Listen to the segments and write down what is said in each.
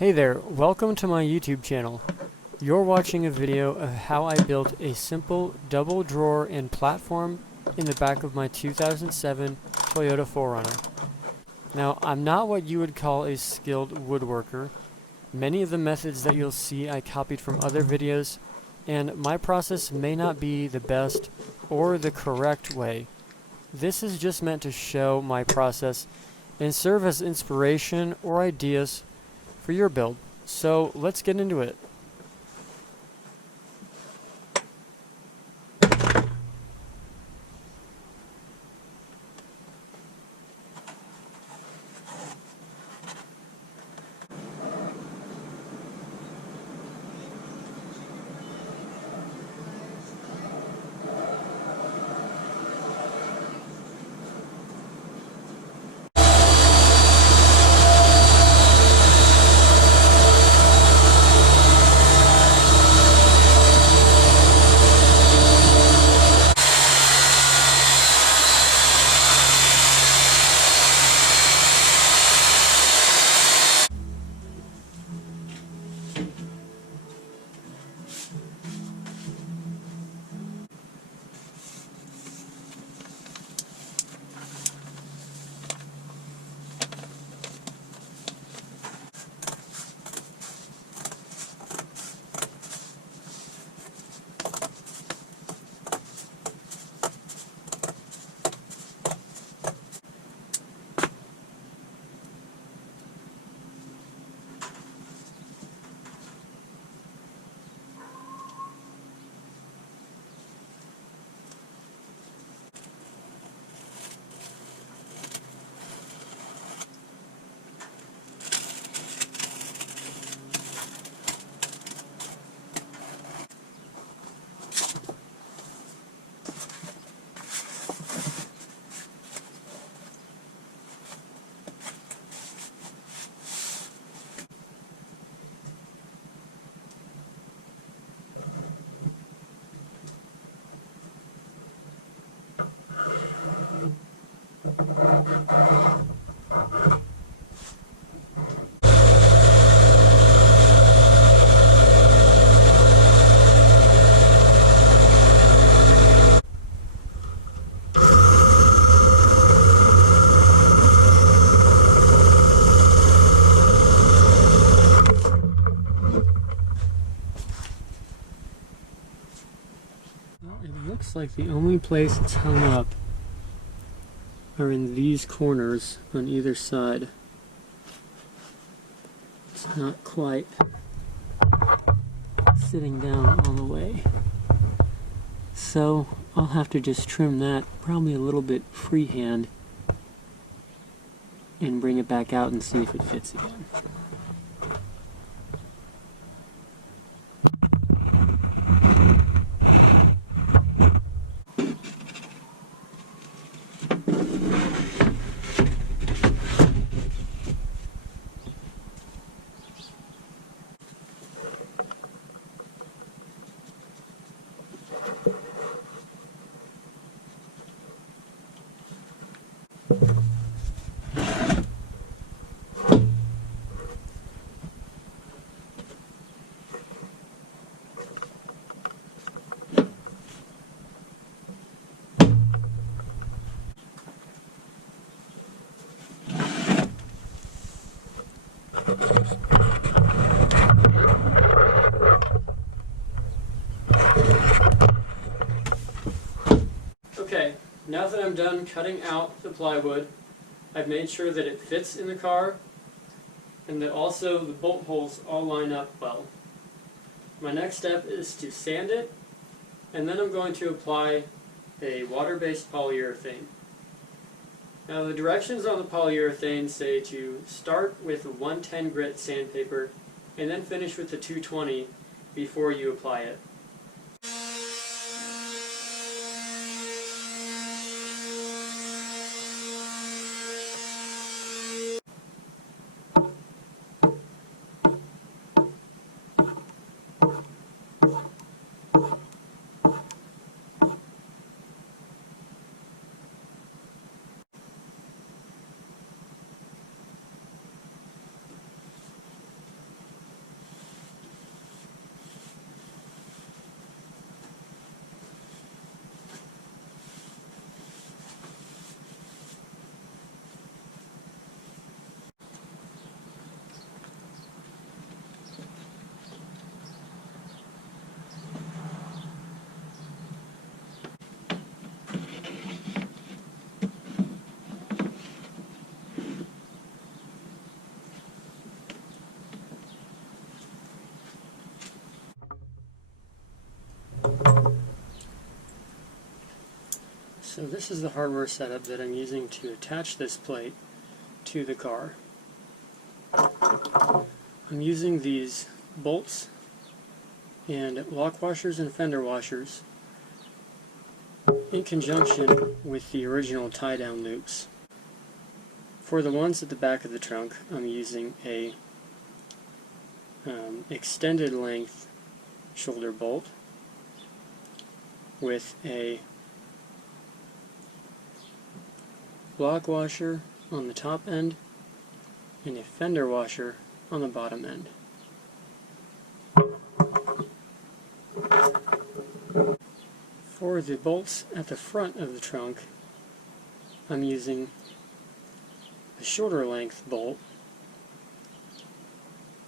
Hey there, welcome to my YouTube channel. You're watching a video of how I built a simple double drawer and platform in the back of my 2007 Toyota 4Runner. Now, I'm not what you would call a skilled woodworker. Many of the methods that you'll see I copied from other videos, and my process may not be the best or the correct way. This is just meant to show my process and serve as inspiration or ideas for your build. So let's get into it. It looks like the only place it's hung up are in these corners on either side. It's not quite sitting down all the way. So I'll have to just trim that probably a little bit freehand and bring it back out and see if it fits again. Okay, now that I'm done cutting out the plywood, I've made sure that it fits in the car and that also the bolt holes all line up well. My next step is to sand it, and then I'm going to apply a water-based polyurethane. Now the directions on the polyurethane say to start with a 110 grit sandpaper and then finish with the 220 before you apply it. So this is the hardware setup that I'm using to attach this plate to the car. I'm using these bolts and lock washers and fender washers in conjunction with the original tie-down loops. For the ones at the back of the trunk, I'm using a extended length shoulder bolt with a lock washer on the top end and a fender washer on the bottom end. For the bolts at the front of the trunk, I'm using a shorter length bolt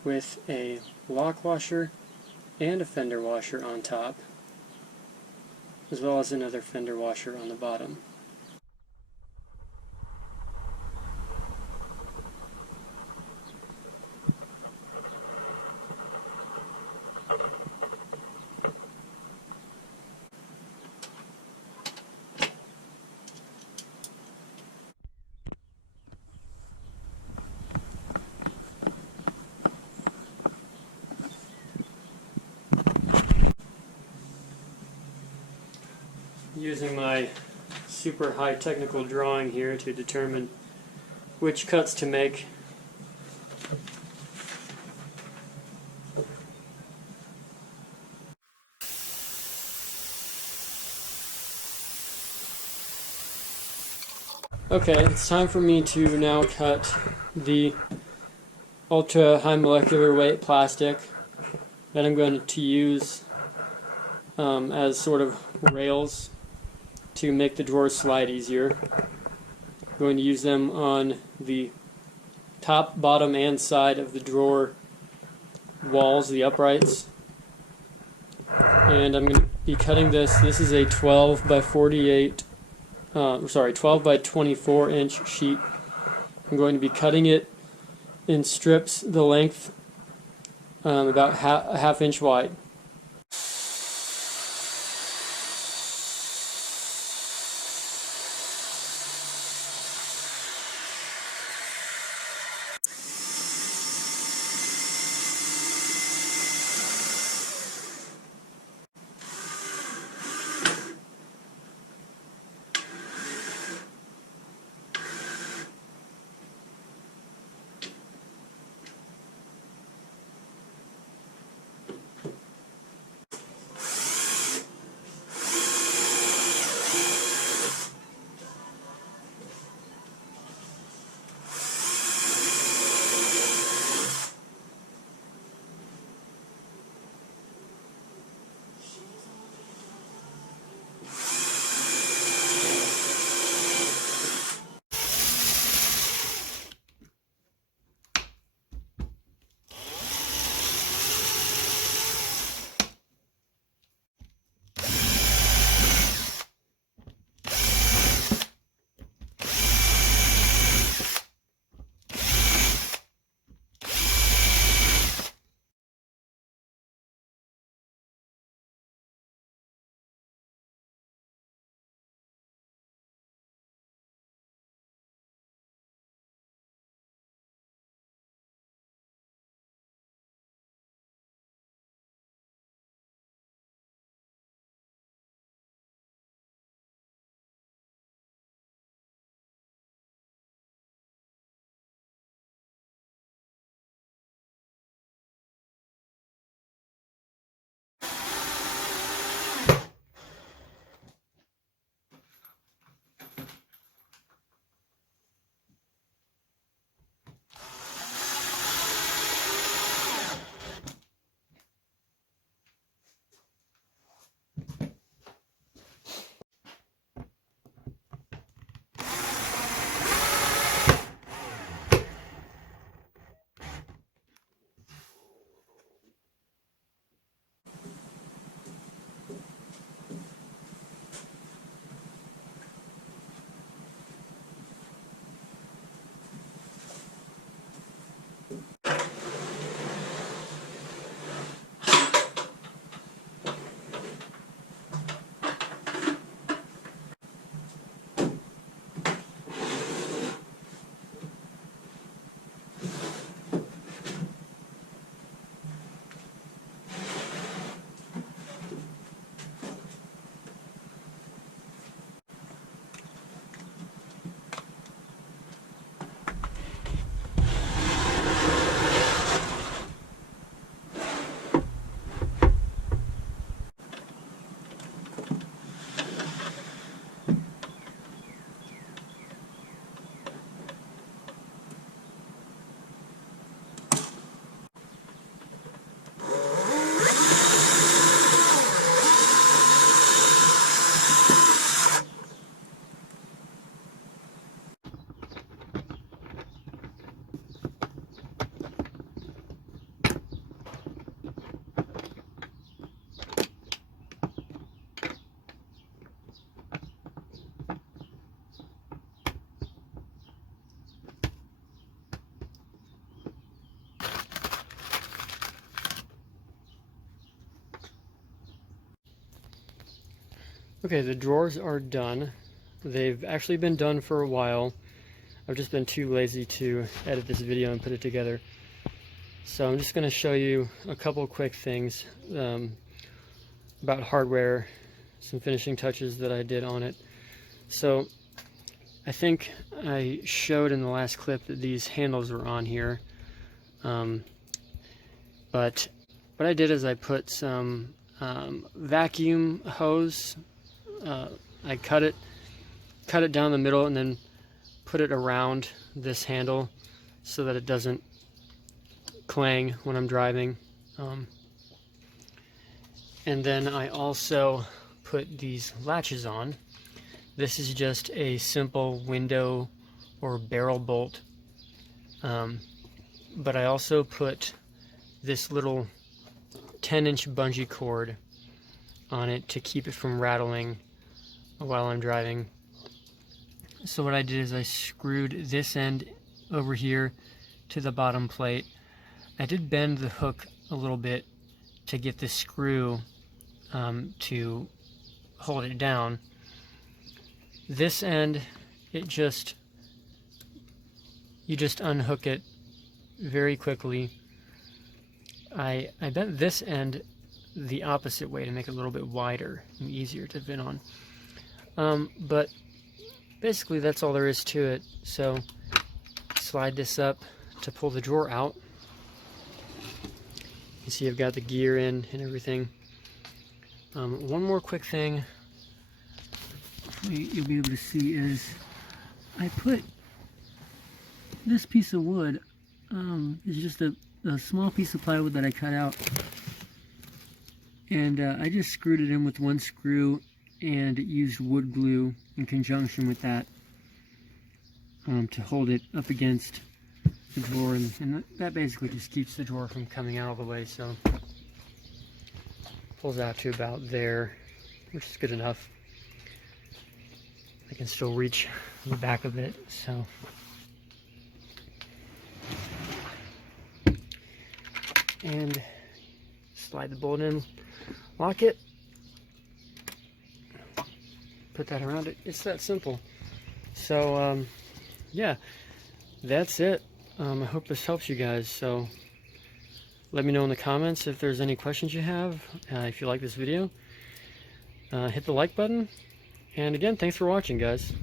with a lock washer and a fender washer on top, as well as another fender washer on the bottom. Using my super high technical drawing here to determine which cuts to make. Okay, it's time for me to now cut the ultra high molecular weight plastic that I'm going to use as sort of rails to make the drawers slide easier. I'm going to use them on the top, bottom, and side of the drawer walls, the uprights. And I'm going to be cutting this. This is a 12 by 12 by 24 inch sheet. I'm going to be cutting it in strips, the length about a half inch wide. Okay, the drawers are done. They've actually been done for a while. I've just been too lazy to edit this video and put it together. So I'm just going to show you a couple quick things about hardware, some finishing touches that I did on it. So I think I showed in the last clip that these handles were on here. But what I did is I put some vacuum hose. I cut it down the middle and then put it around this handle so that it doesn't clang when I'm driving. And then I also put these latches on. This is just a simple window or barrel bolt. But I also put this little 10-inch bungee cord on it to keep it from rattling while I'm driving. So what I did is I screwed this end over here to the bottom plate. I did bend the hook a little bit to get the screw to hold it down. This end, you just unhook it very quickly. I bent this end the opposite way to make it a little bit wider and easier to fit on. But basically that's all there is to it. So slide this up to pull the drawer out. You see I've got the gear in and everything. One more quick thing you'll be able to see is I put this piece of wood, it's just a small piece of plywood that I cut out, and I just screwed it in with one screw and used wood glue in conjunction with that to hold it up against the drawer, and that basically just keeps the drawer from coming out all the way. So pulls out to about there, which is good enough. I can still reach the back of it, so and slide the bolt in, lock it, put that around it. It's that simple. So yeah, that's it. I hope this helps you guys. So let me know in the comments if there's any questions you have. If you like this video, hit the like button. And again, thanks for watching, guys.